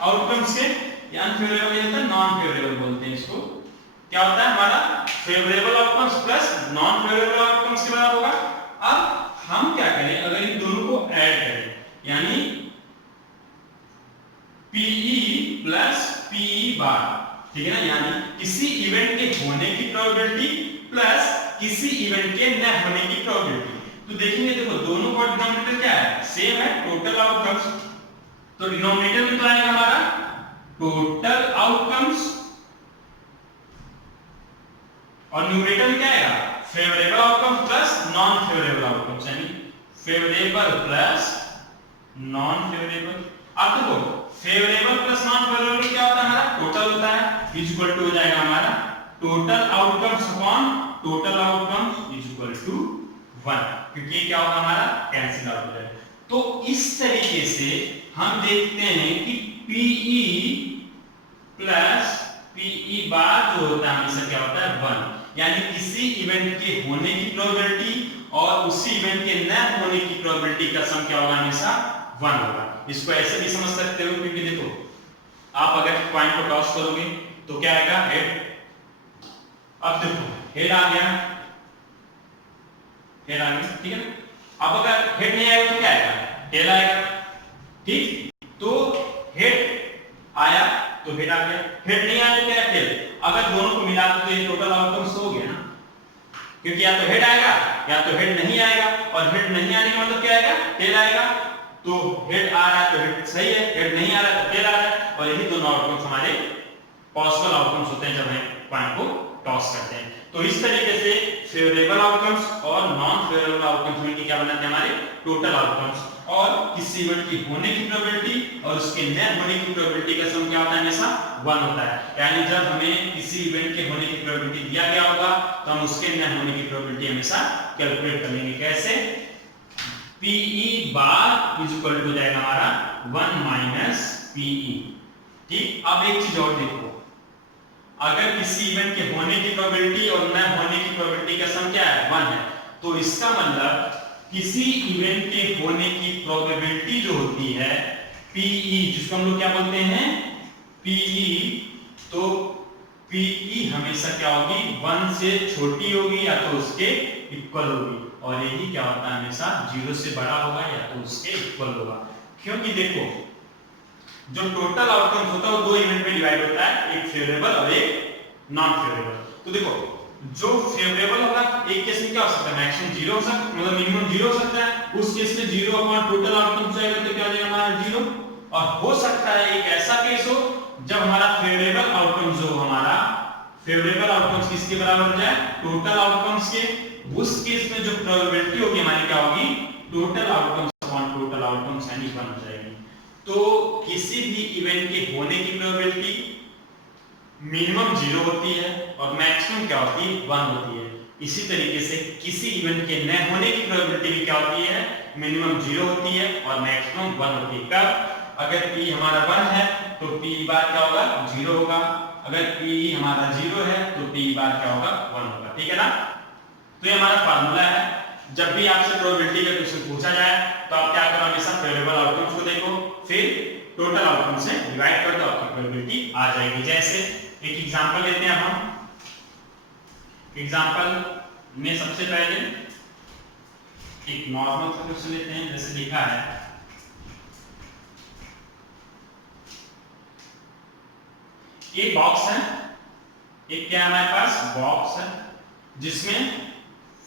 outcomes के ये अनफेवरेबल होता है, नॉन फेवरेबल बोलते हैं इसको। क्या होता है हमारा favourable outcomes plus non favourable outcomes के बराबर होगा। अब हम क्या करें, अगर इन दोनों को ऐड करें, यानी PE प्लस PE बार, ठीक है ना, यानी किसी इवेंट के होने की प्रोबेबिलिटी प्लस किसी इवेंट के न होने की प्रोबेबिलिटी। तो देखेंगे, देखो दोनों का डिनोमिनेटर क्या है, सेम है, टोटल आउटकम्स। तो डिनोमिनेटर में तो आएगा हमारा टोटल आउटकम्स और न्यूमरेटर में क्या आएगा, favourable outcomes plus non favourable outcomes, यानी फेवरेबल प्लस नॉन फेवरेबल। अब देखो फेवरेबल प्लस नॉन फेवरेबल क्या होता है, हमारा टोटल होता है, इज इक्वल टू हो जाएगा हमारा total outcomes upon total outcomes is equal to 1, क्योंकि क्या होगा हमारा कैंसिल आउट हो जाएगा। तो इस तरीके से हम देखते हैं कि PE प्लस PE बार जो होता है हमेशा क्या होता है 1, यानी किसी इवेंट के होने की प्रोबेबिलिटी और उसी इवेंट के न होने की प्रोबेबिलिटी का सम क्या होगा, हमेशा 1 होगा। इसको ऐसे भी समझ सकते हो, क्योंकि देखो आप अगर पॉइंट को टॉस करोगे तो क्या आएगा, हेड। अब देखो हेड आ गया, हेड आ गया, ठीक है ना। अब अगर हेड नहीं आएगा तो क्या आएगा, टेल आएगा, ठीक। तो हेड आया तो हेड आ गया, हेड नहीं आया तो क्या है, टेल। अगर दोनों को मिला दो तो ये टोटल आउटकम्स हो गया ना, क्योंकि या तो हेड आएगा या तो हेड नहीं आएगा, और हेड नहीं आने का मतलब क्या आएगा, टेल आएगा। तो हेड आ रहा है तो हेड सही है, हेड नहीं आ रहा है तो टेल आ रहा है, और यही दोनों आउटकम्स हमारे पॉसिबल आउटकम्स होते हैं जब हम पॉइंट को टॉस करते हैं। तो इस तरीके से फेवरेबल आउटकम्स और नॉन फेवरेबल आउटकम्स मिलकर क्या बनाते हैं, हमारे टोटल आउटकम्स। और किसी इवेंट की होने की प्रोबेबिलिटी और उसके न होने की प्रोबेबिलिटी का सम क्या होता है, हमेशा 1 होता है। यानी जब हमें किसी इवेंट के होने की प्रोबेबिलिटी दिया गया होगा तो हम उसके न होने की प्रोबेबिलिटी हमेशा कैलकुलेट कर लेंगे। कैसे, PE bar is equal to हो जाएगा हमारा 1 माइनस PE, ठीक। अब एक चीज और देखो, अगर किसी इवेंट के होने की प्रोबेबिलिटी और न होने की प्रोबेबिलिटी का सम क्या है, 1 है, तो इसका मतलब किसी इवेंट के होने की प्रोबेबिलिटी जो होती है PE, जिसको हम लोग क्या बोलते हैं, PE, तो PE हमेशा क्या होगी, 1 से छोटी होगी या तो उसके इक्वल होगी, और यही क्या होता है, हमेशा 0 से बड़ा होगा या तो उसके इक्वल होगा। क्योंकि देखो जो टोटल आउटकम्स होता है वो दो इवेंट में डिवाइड होता है, एक फेवरेबल और एक नॉन फेवरेबल। तो देखो जो फेवरेबल होगा, एक केस में क्या हो सकता है, मैक्सिमम 0 हो सकता है, मतलब मिनिमम 0 हो सकता है, उस केस में 0 अपॉन टोटल आउटकम्स आएगा तो क्या आ जाएगा हमारा 0। और हो सकता है एक ऐसा केस हो जब हमारा फेवरेबल आउटकम्स जो हमारा फेवरेबल आउटकम्स किसके बराबर हो जाए, टोटल आउटकम्स के। उस केस में जो प्रोबेबिलिटी होगी हमारी क्या होगी, total outcomes upon total outcomes यानी 1 हो जाएगी। तो किसी भी इवेंट के होने की प्रोबेबिलिटी मिनिमम 0 होती है और मैक्सिमम क्या होती है, 1 होती है। इसी तरीके से किसी इवेंट के न होने की प्रोबेबिलिटी भी क्या होती है, मिनिमम 0 होती है और मैक्सिमम 1 होती है। कब, अगर P हमारा 1 है तो P बार क्या होगा, 0 होगा। अगर P हमारा 0 है तो P बार क्या होगा, 1 होगा, ठीक है ना। तो ये हमारा फार्मूला है। जब भी आपसे प्रोबेबिलिटी का क्वेश्चन पूछा जाए तो आप क्या करो, हमेशा फेवरेबल आउटकम्स को देखो, फिर टोटल आउटकम से डिवाइड कर दो, आपकी प्रोबेबिलिटी आ जाएगी। जैसे एक एग्जांपल लेते हैं हम, एग्जांपल में सबसे पहले एक नॉर्मल सा क्वेश्चन लेते हैं। जैसे लिखा है, एक बॉक्स है, एक क्या हमारे पास बॉक्स है जिसमें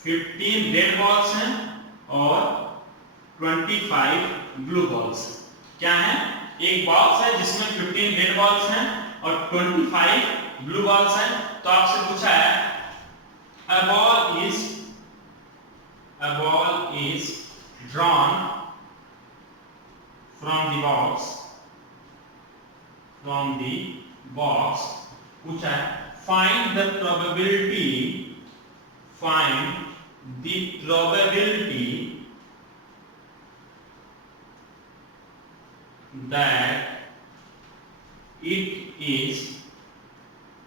15 रेड बॉल्स हैं और 25 ब्लू बॉल्स हैं। क्या है, एक बॉक्स है जिसमें 15 रेड बॉल्स हैं और 25 ब्लू बॉल्स हैं। तो आपसे पूछा है a ball is drawn from the box पूछा है find the probability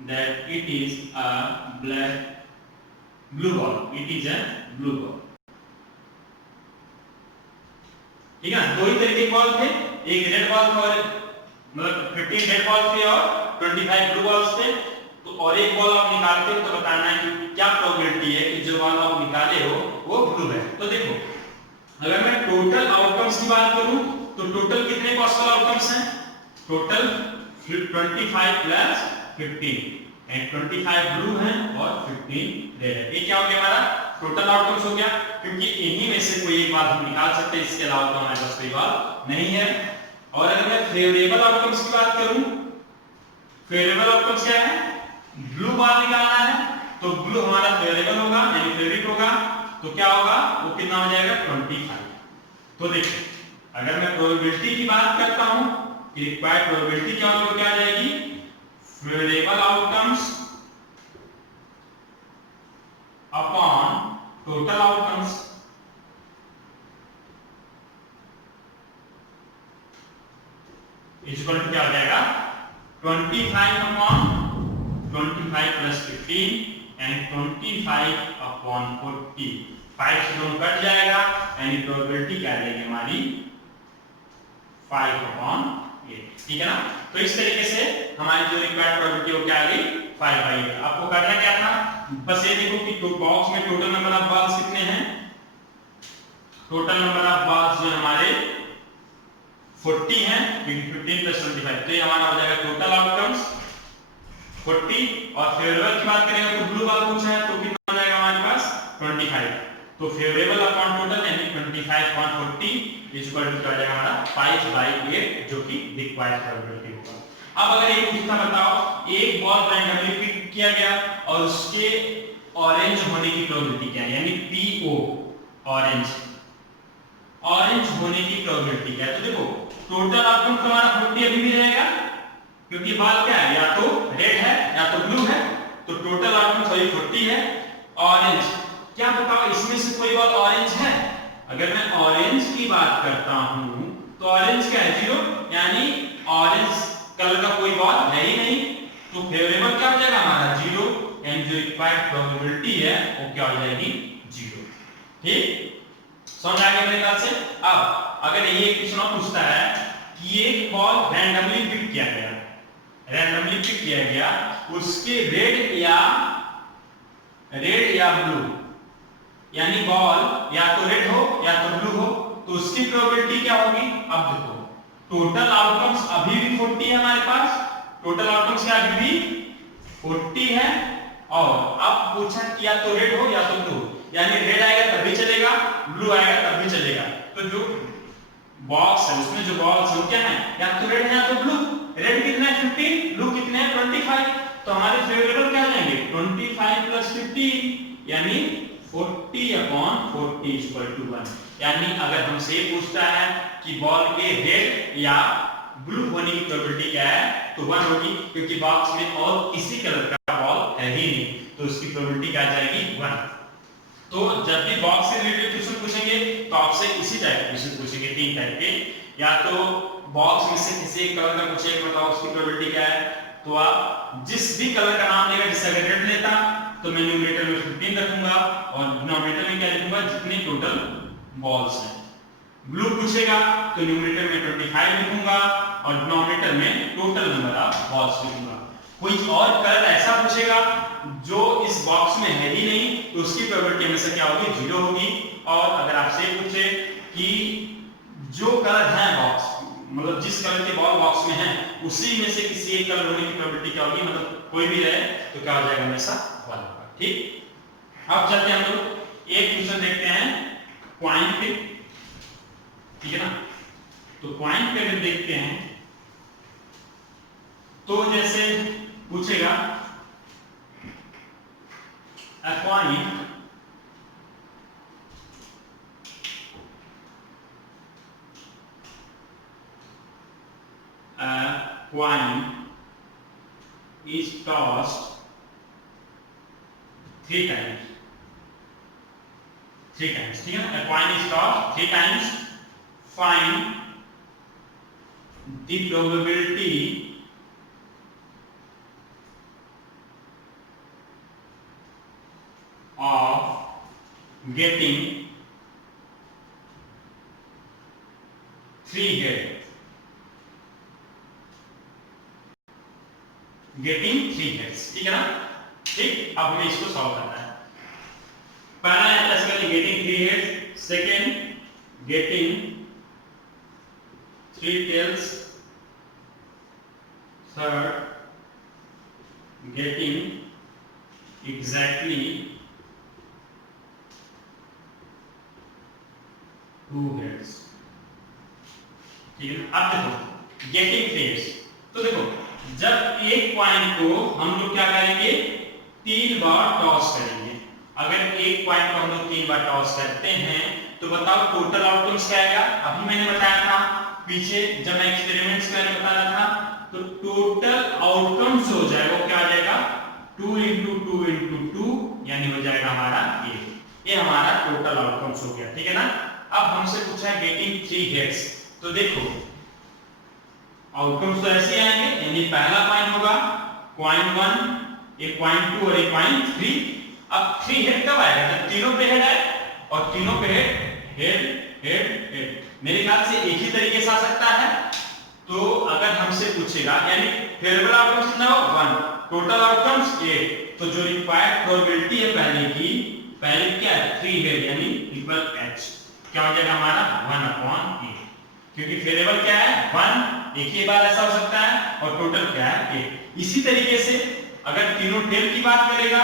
that it is a blue ball, it is a blue ball, ठीक है। दो ही तरीके के बॉल थे, एक रेड बॉल था और मतलब 15 रेड बॉल थे और 25 ब्लू बॉल्स थे। तो और एक बॉल आप निकालते हो तो बताना है कि क्या प्रोबेबिलिटी है कि जो बॉल आप निकाले हो वो ब्लू है। तो देखो अगर मैं टोटल आउटकम्स की बात करूं तो टोटल कितने पॉसिबल आउटकम्स हैं? टोटल 25 प्लस 15 एंड 25 ब्लू हैं और 15 रेड है। ये क्या हो गया हमारा टोटल आउटकम्स हो गया, क्योंकि इन्हीं में से कोई एक बात हम निकाल सकते हैं, इसके अलावा तो हमारे पास कोई बात नहीं है। और अगर मैं फेवरेबल आउटकम्स की बात करूं, फेवरेबल आउटकम्स क्या है? ब्लू बार निकालना है तो ब्लू हमारा फेवरेबल होगा यानी फेवरेट होगा। तो क्या होगा वो कितना हो जाएगा 25। तो देखो अगर मैं प्रोबेबिलिटी की बात करता हूं कि रिक्वायर्ड प्रोबेबिलिटी क्या होगी, क्या आ जाएगी favourable outcomes upon total outcomes equal to क्या हो जाएगा 25 अपॉन 25 प्लस 15 एंड 25 अपॉन 40। 5 से दोनों कट जाएगा यानी प्रोबेबिलिटी क्या आ जाएगी हमारी 5 अपॉन 8। ठीक है ना। तो इस तरीके से हमारी जो रिक्वायर्ड प्रोबेबिलिटी वो क्या आ गई 5/8। आपको करना क्या था, बस ये देखो कि तो बॉक्स में टोटल नंबर ऑफ बॉल्स कितने हैं। टोटल नंबर ऑफ बॉल्स जो हमारे 40 हैं, 15 प्लस 25 तो ये हमारा हो जाएगा टोटल आउटकम्स 40। और फेवरेबल की बात करेंगे तो ब्लू बॉल पूछा है तो कितना हो जाएगा हमारे पास 25। तो फेवरेबल अपॉन टोटल यानी 25 अपॉन 40 इक्वल टू क्या हो जाएगा हमारा 5/8 जो कि रिक्वायर्ड प्रोबेबिलिटी होगा। अब अगर ये पूछना बताओ एक बॉल रैंडमली पिक किया गया और उसके ऑरेंज होने की प्रोबेबिलिटी क्या है, यानी पीओ ऑरेंज ऑरेंज होने की प्रोबेबिलिटी क्या है। तो देखो टोटल आउटकम तुम्हारा 40 अभी भी रहेगा क्योंकि बॉल क्या है या तो रेड है या तो ब्लू है। तो टोटल आउटकम सही 40 है। ऑरेंज क्या बताओ इसमें से कोई बॉल ऑरेंज है? अगर मैं ऑरेंज की बात करता हूं तो ऑरेंज क्या है 0 यानी ऑरेंज कलर का कोई बॉल है ही नहीं। तो फेवरेबल क्या हो जाएगा हमारा 0 एंड जो रिक्वायर्ड प्रोबेबिलिटी है वो क्या हो जाएगी 0। ठीक समझ आ गया मेरे ख्याल से। अब अगर ये क्वेश्चन और पूछता है कि एक बॉल रैंडमली पिक किया गया, रैंडमली पिक किया गया उसके रेड या ब्लू यानी बॉल या तो रेड हो या तो ब्लू हो तो उसकी प्रोबेबिलिटी क्या होगी। अब देखो टोटल आउटकम्स अभी भी 40 है हमारे पास, टोटल आउटकम्स क्या अभी भी 40 है। और अब पूछा कि या तो रेड हो या तो ब्लू यानी रेड आएगा तब भी चलेगा ब्लू आएगा तब भी चलेगा। तो जो बॉक्स है उसमें जो बॉल्स है क्या है या तो रेड है या तो ब्लू। रेड कितना है 15, ब्लू कितने हैं 25। तो हमारे फेवरेबल क्या जाएंगे 25 प्लस 15 यानी 40 अपॉन 40 इक्वल टू 1। यानी अगर हमसे पूछता है कि बॉल के रेड या ब्लू होने की प्रोबेबिलिटी क्या है तो 1 होगी क्योंकि बॉक्स में और किसी कलर का बॉल है ही नहीं तो उसकी प्रोबेबिलिटी क्या जाएगी 1। तो जब भी बॉक्स से रिलेटेड क्वेश्चन पूछेंगे तो आपसे इसी टाइप के क्वेश्चन पूछेंगे 3 टाइप के। या तो बॉक्स में से किसी एक कलर का पूछेगा बताओ उसकी प्रोबेबिलिटी क्या है। तो आप जिस भी कलर का नाम लेगा, जैसे अगर रेड लेता तो मैं न्यूमरेटर में 15 रखूंगा और डिनोमिनेटर में क्या लिखूंगा जितने टोटल बॉल्स हैं। ब्लू पूछेगा तो न्यूमरेटर में 25 लिखूंगा और डिनोमिनेटर में टोटल नंबर ऑफ बॉल्स लिखूंगा। कोई और कलर ऐसा पूछेगा जो इस बॉक्स में है ही नहीं तो उसकी प्रोबेबिलिटी हमेशा क्या होगी 0 होगी। और अगर आपसे पूछे कि जो कलर है बॉक्स मतलब जिस कलर के बॉल बॉक्स में है उसी में से किसी एक कलर होने की प्रोबेबिलिटी क्या होगी, मतलब कोई भी रहे तो क्या हो जाएगा हमेशा 1 होगा। ठीक अब चलते हैं हम लोग एक क्वेश्चन देखते हैं पॉइंट पे। ठीक है ना। तो पॉइंट पे अगर देखते हैं तो जैसे पूछेगा a coin is tossed 3 times। 3 times ठीक है ना। a coin is tossed 3 times, find the probability of getting 3 head। Getting 3 heads, ठीक है ना। ठीक, अब हमें इसको सॉल्व करना है। पहला है ऐसे करेंगे getting 3 heads, second getting 3 tails, third getting exactly 2 heads, ठीक है। अब देखो getting 3 heads, तो देखो जब एक पॉइंट को हम लोग क्या करेंगे, 3 बार टॉस करेंगे। अगर एक पॉइंट को हम लोग 3 बार टॉस करते हैं तो बताओ टोटल आउटकम्स क्या आएगा। अभी मैंने बताया था पीछे जब मैं एक्सपेरिमेंट्स के बारे में बता रहा था, तो टोटल आउटकम्स हो जाएगा वो क्या आ जाएगा 2 into 2 into 2 यानी हो जाएगा हमारा ये हमारा टोटल आउटकम्स हो गया, ठीक है ना। अब हमसे पूछा है गेटिंग 3 हेड्स, तो देखो आउटकम्स तो ऐसे आएंगे, यानी पहला पॉइंट होगा पॉइंट 1, एक पॉइंट 2 और एक पॉइंट 3। अब 3 हेड कब आएगा, जब तीनों पे हेड आए, और तीनों पे हेड हेड हेड। मेरे ख्याल से एक ही तरीके से आ सकता है। तो अगर हमसे पूछेगा यानी फेवरेबल आउटकम्स कितना हो 1, टोटल आउटकम्स 8, तो जो रिक्वायर्ड प्रोबेबिलिटी है पहले क्या है 3 हेड यानी इक्वल h, क्या हो जाएगा हमारा 1/8, क्योंकि फेवरेबल क्या है 1, एक ही बार ऐसा हो सकता है, और टोटल क्या है 8। इसी तरीके से अगर तीनों टेल की बात करेगा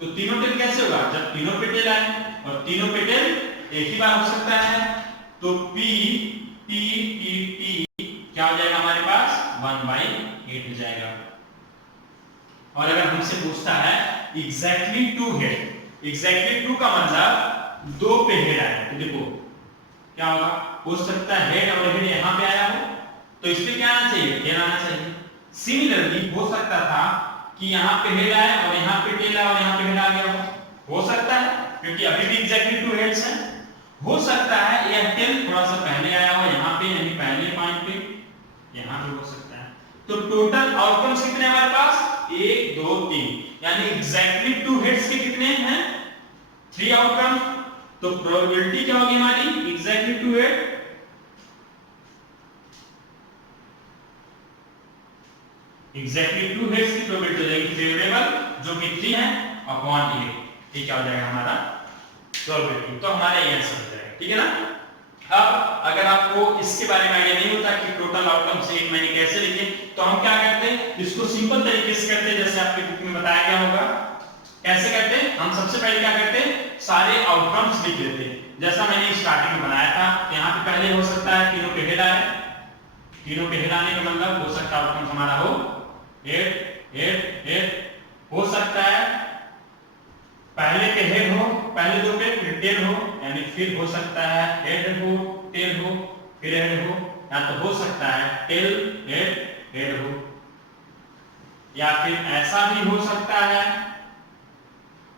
तो तीनों टेल कैसे होगा, जब तीनों पे टेल आए और तीनों पे टेल एक ही बार हो सकता है, तो p t t t क्या हो जाएगा हमारे पास 1/8 हो जाएगा। और अगर हमसे पूछता है एग्जैक्टली 2 हेड, एग्जैक्टली 2 का मतलब 2 पे हेड आया, तो देखो क्या होगा, हो सकता है हेड और हेड यहां पे आया हो, तो इसमें क्या आना चाहिए टेल आना चाहिए। सिमिलरली हो सकता था कि यहां पे हेड आया और यहां पे टेल आया और यहां पे हेड आ गया हो सकता है, क्योंकि अभी भी एग्जैक्टली 2 हेड्स हैं। हो सकता है यह टेल थोड़ा सा पहले आया हो यहां पे, यानी पहले पॉइंट पे यहां पे हो सकता है। तो टोटल आउटकम्स कितने हमारे पास 1 2 3, यानी एग्जैक्टली 2 हेड्स के कितने हैं 3 आउटकम्स। तो प्रोबेबिलिटी क्या होगी हमारी एग्जैक्टली 2 हेड, एग्जैक्टली 2 हेड्स की प्रोबेबिलिटी हो जाएगी फेवरेबल जो कि 3 है अपॉन 8, ठीक क्या हो जाएगा हमारा प्रोबेबिलिटी। तो हमारा ये आंसर हो जाएगा, ठीक है ना। अब अगर आपको इसके बारे में आइडिया नहीं होता कि टोटल आउटकम से एक मैंने कैसे लिखे, तो हम क्या करते हैं इसको सिंपल तरीके से करते हैं, जैसे आपके बुक में बताया गया होगा। कैसे करते हैं, हम सबसे पहले क्या करते हैं सारे आउटकम्स लिख लेते हैं, जैसा मैंने स्टार्टिंग में बनाया था। यहाँ पे पहले हो सकता है तीनों पे हेड आए, तीनों पे हेड आने का मतलब हो सकता है आउटकम हमारा हो हेड हेड हेड, हो सकता है पहले पे हेड हो, पहले 2 पे फिर टेल हो, यानी फिर हो सकता है हेड हो टेल हो फिर हेड हो, या तो हो सकता है टेल हेड हेड हो, या फिर ऐसा भी हो सकता है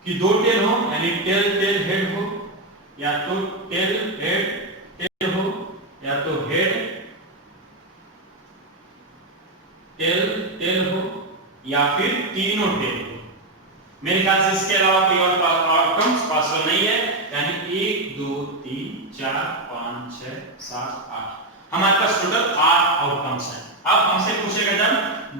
कि 2 टेल हो यानी टेल टेल हेड हो, या तो टेल हेड टेल हो, या तो हेड टेल टेल हो, या फिर तीनों टेल हो। मेरे ख्याल से इसके अलावा कोई और आउटकम्स पॉसिबल नहीं है, यानी 1 2 3 4 5 6 7 8, हमारे पास टोटल 8 आउटकम्स हैं। अब हमसे पूछेगा जब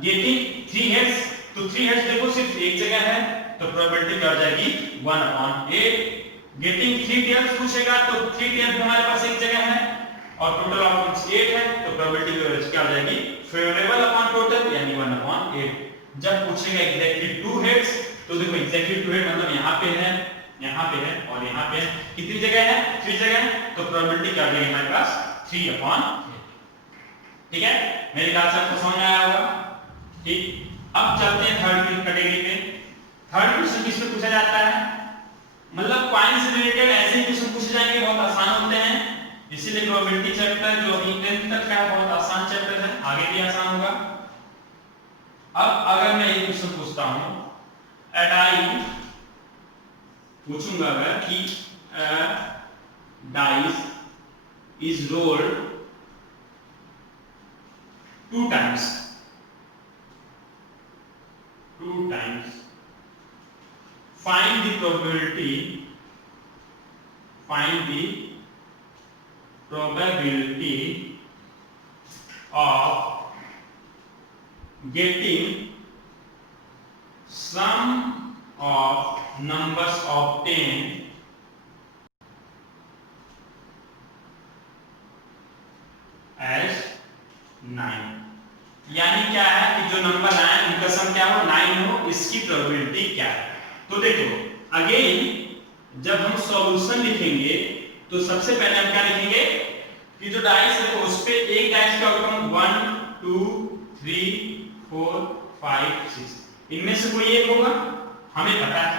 गेटिंग 3 हेड्स, तो 3 हेड्स देखो सिर्फ एक जगह है, तो प्रोबेबिलिटी क्या हो जाएगी 1/8। गेटिंग 3 टेल्स पूछेगा तो 3 टेल्स हमारे पास एक जगह है और टोटल आउटकम्स 8 है, तो प्रोबेबिलिटी क्या हो जाएगी फेवरेबल अपॉन टोटल यानी 1/8। जब पूछेगा एग्जैक्टली 2 हेड्स, तो देखो एग्जैक्टली 2 हेड मतलब यहाँ पे है और यहाँ पे है, कितनी जगह है 3 जगह है, तो प्रोबेबिलिटी क्या हो जाएगी हमारे पास 3/8, ठीक है। मेरे ख्याल से आपको समझ आया होगा, ठीक। अब चलते हैं थर्ड कैटेगरी पे। थर्ड क्वेश्चन किस पे पूछा जाता है, मतलब पॉइंट से रिलेटेड ऐसे ही क्वेश्चन पूछे जाएंगे, बहुत आसान होते हैं, इसीलिए प्रोबेबिलिटी चैप्टर जो अभी 10th तक का है बहुत आसान चैप्टर है, आगे भी आसान होगा। अब अगर मैं ये क्वेश्चन पूछता हूं डाई पूछूंगा अगर कि dice is rolled 2 times, find the probability of getting sum of numbers obtained as 9, यानी क्या है कि जो नंबर आए उनका सम क्या हो 9 हो, इसकी प्रोबेबिलिटी क्या है। तो देखो अगेन जब हम सॉल्यूशन लिखेंगे तो सबसे पहले हम क्या लिखेंगे कि जो डाइस है उस पे एक डाइस का आउटकम 1 2 3 4 5 6, इनमें से कोई एक होगा, हमें पता है।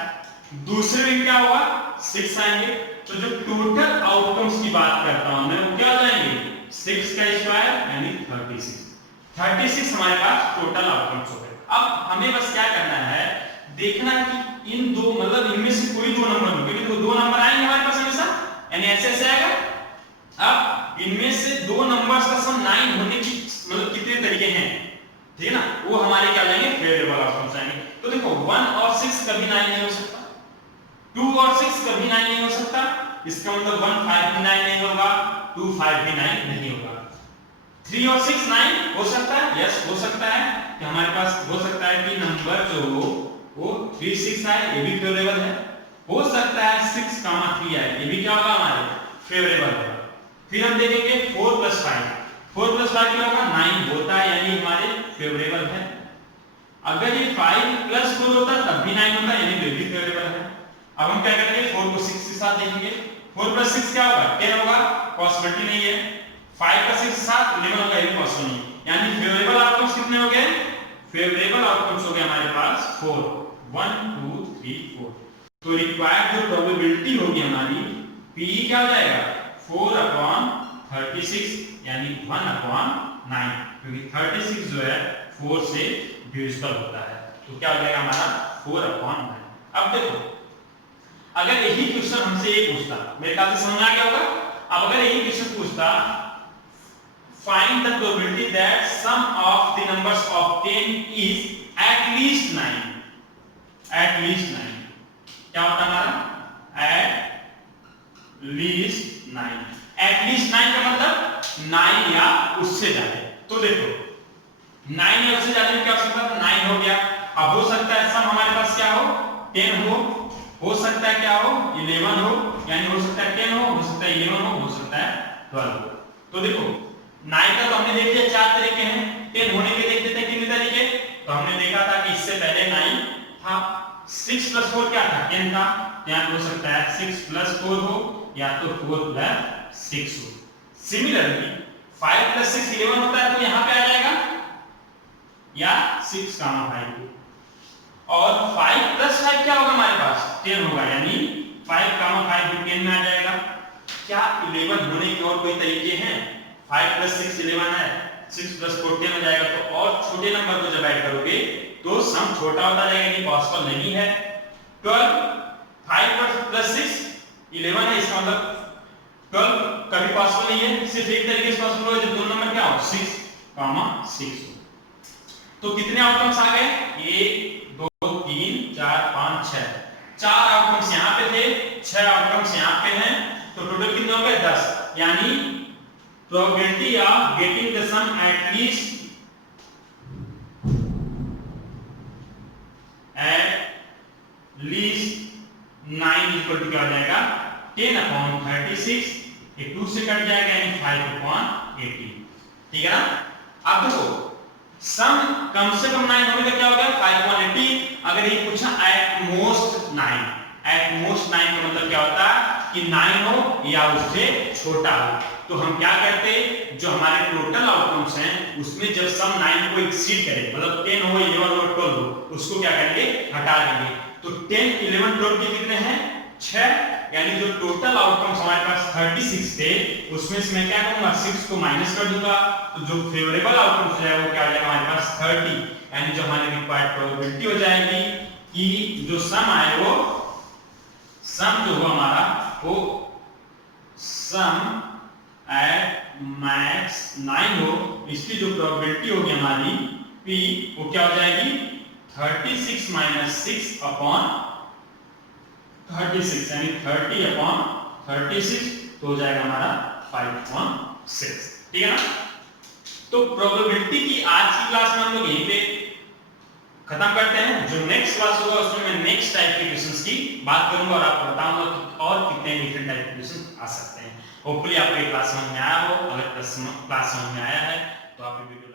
दूसरे में क्या होगा 6 आएंगे। तो जो टोटल आउटकम्स की बात करता हूं मैं वो क्या हो जाएंगे 6 का स्क्वायर यानी 36 हमारे पास टोटल आउटकम्स हो गए। अब हमें बस क्या करना है देखना कि इन दो मतलब इनमें से कोई दो नंबर हो, क्योंकि दो नंबर आएंगे हमारे पास हमेशा, यानी ऐसे आएगा। अब इनमें से दो नंबर्स का सम 9 होने की मतलब कितने तरीके हैं, ठीक है ना, वो हमारे क्या जाएंगे फेवरेबल आउटकम्स आएंगे। तो देखो 1 और 6 कभी 9 नहीं हो सकता, 2 और 6 कभी 9 नहीं हो सकता, इसका मतलब 1 5 भी 9 नहीं होगा, 2 5 भी 9 नहीं होगा। 3 और 6 9 हो सकता है, यस हो सकता है कि हमारे पास हो सकता है कि नंबर जो हो वो 3 6 आए, ये भी फेवरेबल है। हो सकता है 6 3 आए, ये भी क्या होगा हमारे फेवरेबल होगा। फिर हम देखेंगे 4 + 5 क्या होगा 9 होता है, यानी हमारे फेवरेबल है। अगर ये 5 + 4 होता तब भी 9 होता, यानी ये भी फेवरेबल है। अब हम क्या करेंगे 4 को 6 के साथ देखेंगे, 4 + 6 क्या होगा 10 होगा, पॉसिबिलिटी नहीं है। 5 का 6 साथ 11 होगा, ये भी पॉसिबल नहीं, यानी फेवरेबल आउटकम्स कितने हो गए, फेवरेबल आउटकम्स हो गए हमारे पास 4 1 2 3 4। तो रिक्वायर्ड जो प्रोबेबिलिटी होगी हमारी P क्या हो जाएगा 4/36 यानी 1/9, क्योंकि 36 जो है 4 से डिविजिबल होता है, तो क्या हो जाएगा हमारा 4/9। अब देखो अगर यही क्वेश्चन हमसे ये पूछता, मेरे ख्याल से समझ आ गया होगा। अब अगर यही क्वेश्चन पूछता find the probability that sum of the numbers obtained is at least 9, at least 9 क्या होता हमारा at least 9, at least 9 का मतलब 9 या उससे ज्यादा। तो देखो 9 या उससे ज्यादा में क्या हो सकता है 9 हो गया। अब हो सकता है सम हमारे पास क्या हो 10 हो सकता है क्या हो 11 हो, यानी हो सकता है 10 हो सकता है 11 हो सकता है 12 हो। तो देखो 9 का तो हमने देख लिया 4 तरीके हैं, 10 होने के देख लेते हैं कितने तरीके। तो हमने देखा था कि इससे पहले 9 था, 6 + 4 क्या था 10 था, यहाँ हो सकता है 6 + 4 हो या तो 4 + 6 हो। सिमिलरली 5 + 6 11 होता है, तो यहाँ पे आ जाएगा या 6, 5 और 5 + 5 क्या होगा हमारे पास 10 होगा, यानी 5, 5 भी 10 में आ जाएगा। क्या 11 होने के और कोई तरीके हैं, 5 + 6 11 है, 6 + 4 10 हो जाएगा। तो और छोटे नंबर को जब ऐड करोगे तो सम छोटा होता जाएगा, ये पॉसिबल नहीं है। 12 5 + 6 11 है, इसका मतलब 12 कभी पॉसिबल नहीं है, सिर्फ एक तरीके से पॉसिबल होगा जब दोनों नंबर क्या हो 6, 6 हो। तो कितने आउटकम्स आ गए 1 2 3 4 5 6, 4 आउटकम्स यहां पे थे, 6 आउटकम्स यहां पे हैं, तो टोटल कितने हो गए 10, यानी probability of getting the sum at least 9 equal to क्या हो जाएगा 10/36, ये 2 से कट जाएगा यानी 5/18, ठीक है ना। अब देखो सम कम से कम 9 होने का क्या होगा 5/18। अगर ये पूछा एट मोस्ट 9, एट मोस्ट 9 का मतलब क्या होता है कि 9 हो या उससे छोटा हो। तो हम क्या करते जो हमारे टोटल आउटकम्स हैं उसमें जब सम 9 को एक्सीड करे, मतलब 10 हो 11 हो 12 हो, उसको क्या करेंगे हटा देंगे। तो 10 11 12 के कितने हैं 6, यानी जो टोटल आउटकम्स हमारे पास 36 थे उसमें से मैं क्या करूंगा 6 को माइनस कर दूंगा, तो जो फेवरेबल आउटकम्स है वो क्या हो जाएगा हमारे पास 30, यानी जो हमारी रिक्वायर्ड प्रोबेबिलिटी हो जाएगी कि जो सम आए वो सम जो हो हमारा वो सम एट मैक्स 9 हो, इसकी जो प्रोबेबिलिटी होगी हमारी P वो क्या हो जाएगी 36 - 6/36, यानी 30/36, तो हो जाएगा हमारा 5/6, ठीक है ना। तो प्रोबेबिलिटी की आज की क्लास में हम लोग यहीं पे खत्म करते हैं। जो नेक्स्ट क्लास होगा उसमें मैं नेक्स्ट टाइप के क्वेश्चंस की बात करूंगा और आपको बताऊंगा कि और कितने डिफरेंट टाइप के क्वेश्चन आ सकते हैं। होपफुली आपको ये क्लास समझ में आया हो। अगर क्लास समझ में आया है तो आप वीडियो